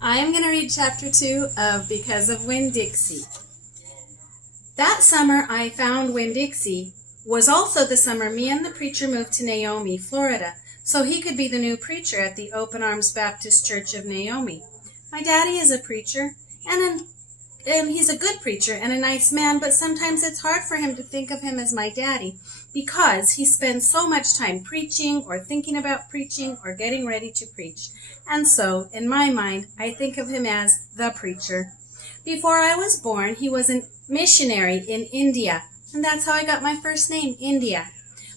I am going to read chapter 2 of Because of Winn Dixie. That summer I found Winn Dixie was also the summer me and the preacher moved to Naomi, Florida, so he could be the new preacher at the Open Arms Baptist Church of Naomi. My daddy is a preacher, and he's a good preacher and a nice man, but sometimes it's hard for him to think of him as my daddy because he spends so much time preaching or thinking about preaching or getting ready to preach. And so, in my mind, I think of him as the preacher. Before I was born, he was a missionary in India, and that's how I got my first name, India.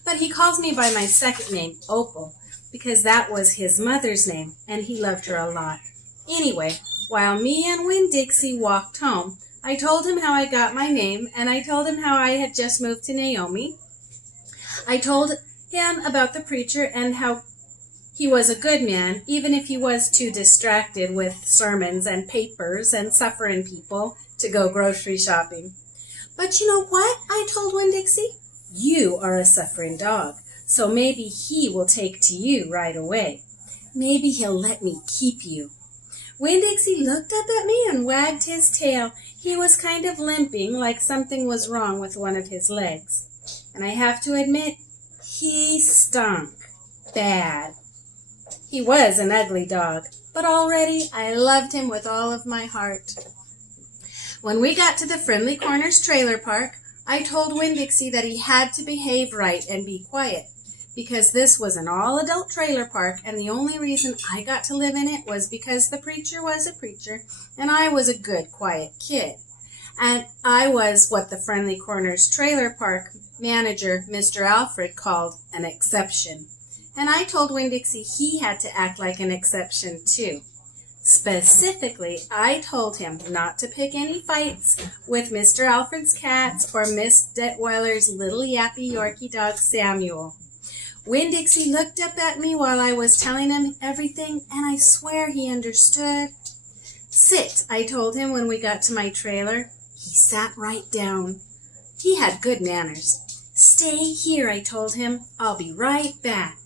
But he calls me by my second name, Opal, because that was his mother's name, and he loved her a lot. Anyway, while me and Winn Dixie walked home, I told him how I got my name, and I told him how I had just moved to Naomi. I told him about the preacher and how he was a good man, even if he was too distracted with sermons and papers and suffering people to go grocery shopping. But you know what? I told Winn Dixie, you are a suffering dog, so maybe he will take to you right away. Maybe he'll let me keep you. Winn Dixie looked up at me and wagged his tail. He was kind of limping, like something was wrong with one of his legs. And I have to admit, he stunk bad. He was an ugly dog, but already I loved him with all of my heart. When we got to the Friendly Corners trailer park, I told Winn Dixie that he had to behave right and be quiet, because this was an all-adult trailer park, and the only reason I got to live in it was because the preacher was a preacher, and I was a good, quiet kid. And I was what the Friendly Corners trailer park manager, Mr. Alfred, called an exception. And I told Winn Dixie he had to act like an exception, too. Specifically, I told him not to pick any fights with Mr. Alfred's cats or Miss Detweiler's little yappy Yorkie dog, Samuel. Winn Dixie looked up at me while I was telling him everything, and I swear he understood. Sit, I told him when we got to my trailer. He sat right down. He had good manners. Stay here, I told him. I'll be right back.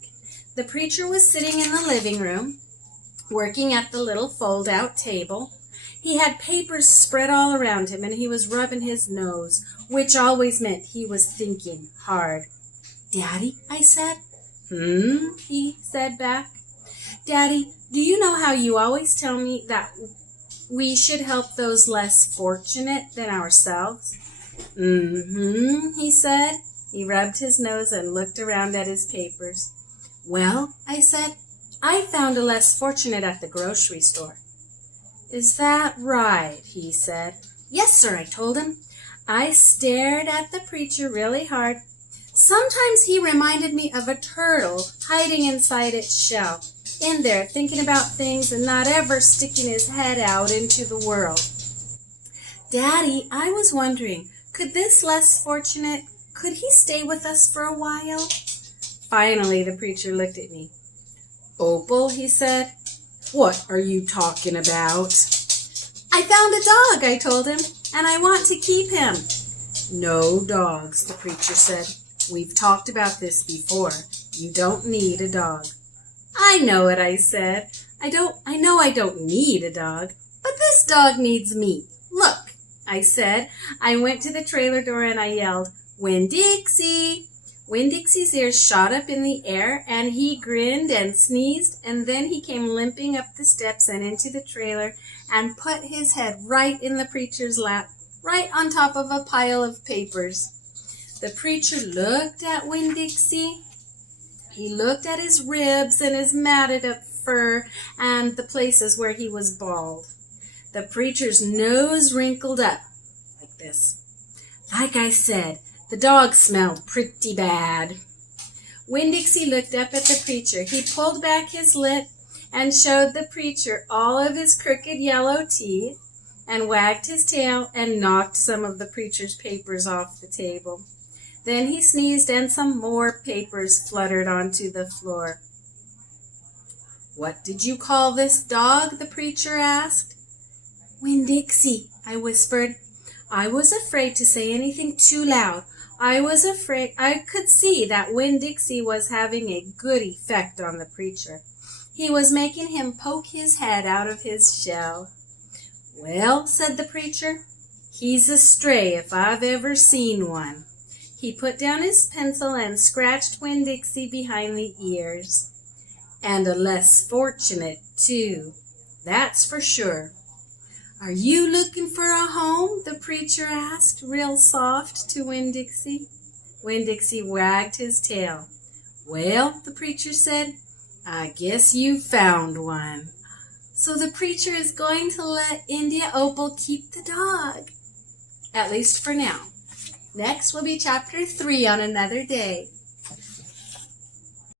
The preacher was sitting in the living room, working at the little fold-out table. He had papers spread all around him, and he was rubbing his nose, which always meant he was thinking hard. Daddy, I said. He said back. Daddy, do you know how you always tell me that we should help those less fortunate than ourselves? He said. He rubbed his nose and looked around at his papers. Well, I said, I found a less fortunate at the grocery store. Is that right? He said. Yes, sir, I told him. I stared at the preacher really hard. Sometimes he reminded me of a turtle hiding inside its shell, in there thinking about things and not ever sticking his head out into the world. Daddy, I was wondering, could this less fortunate, could he stay with us for a while? Finally, the preacher looked at me. Opal, he said, what are you talking about? I found a dog, I told him, and I want to keep him. No dogs, the preacher said. We've talked about this before. You don't need a dog. I know it, I said. I know I don't need a dog, but this dog needs me. Look, I said. I went to the trailer door and I yelled, Winn Dixie! Winn Dixie's ears shot up in the air, and he grinned and sneezed, and then he came limping up the steps and into the trailer and put his head right in the preacher's lap, right on top of a pile of papers. The preacher looked at Winn Dixie. He looked at his ribs and his matted up fur and the places where he was bald. The preacher's nose wrinkled up like this. Like I said, the dog smelled pretty bad. Winn Dixie looked up at the preacher. He pulled back his lip and showed the preacher all of his crooked yellow teeth and wagged his tail and knocked some of the preacher's papers off the table. Then he sneezed and some more papers fluttered onto the floor. What did you call this dog? The preacher asked. Winn Dixie, I whispered. I was afraid to say anything too loud. I was afraid. I could see that Winn Dixie was having a good effect on the preacher. He was making him poke his head out of his shell. "Well," said the preacher, "he's a stray if I've ever seen one." He put down his pencil and scratched Winn Dixie behind the ears. "And a less fortunate, too, that's for sure." "Are you looking for a home?" the preacher asked, real soft, to Winn Dixie. Winn Dixie wagged his tail. "Well," the preacher said, "I guess you've found one." So the preacher is going to let India Opal keep the dog. At least for now. Next will be chapter 3 on another day.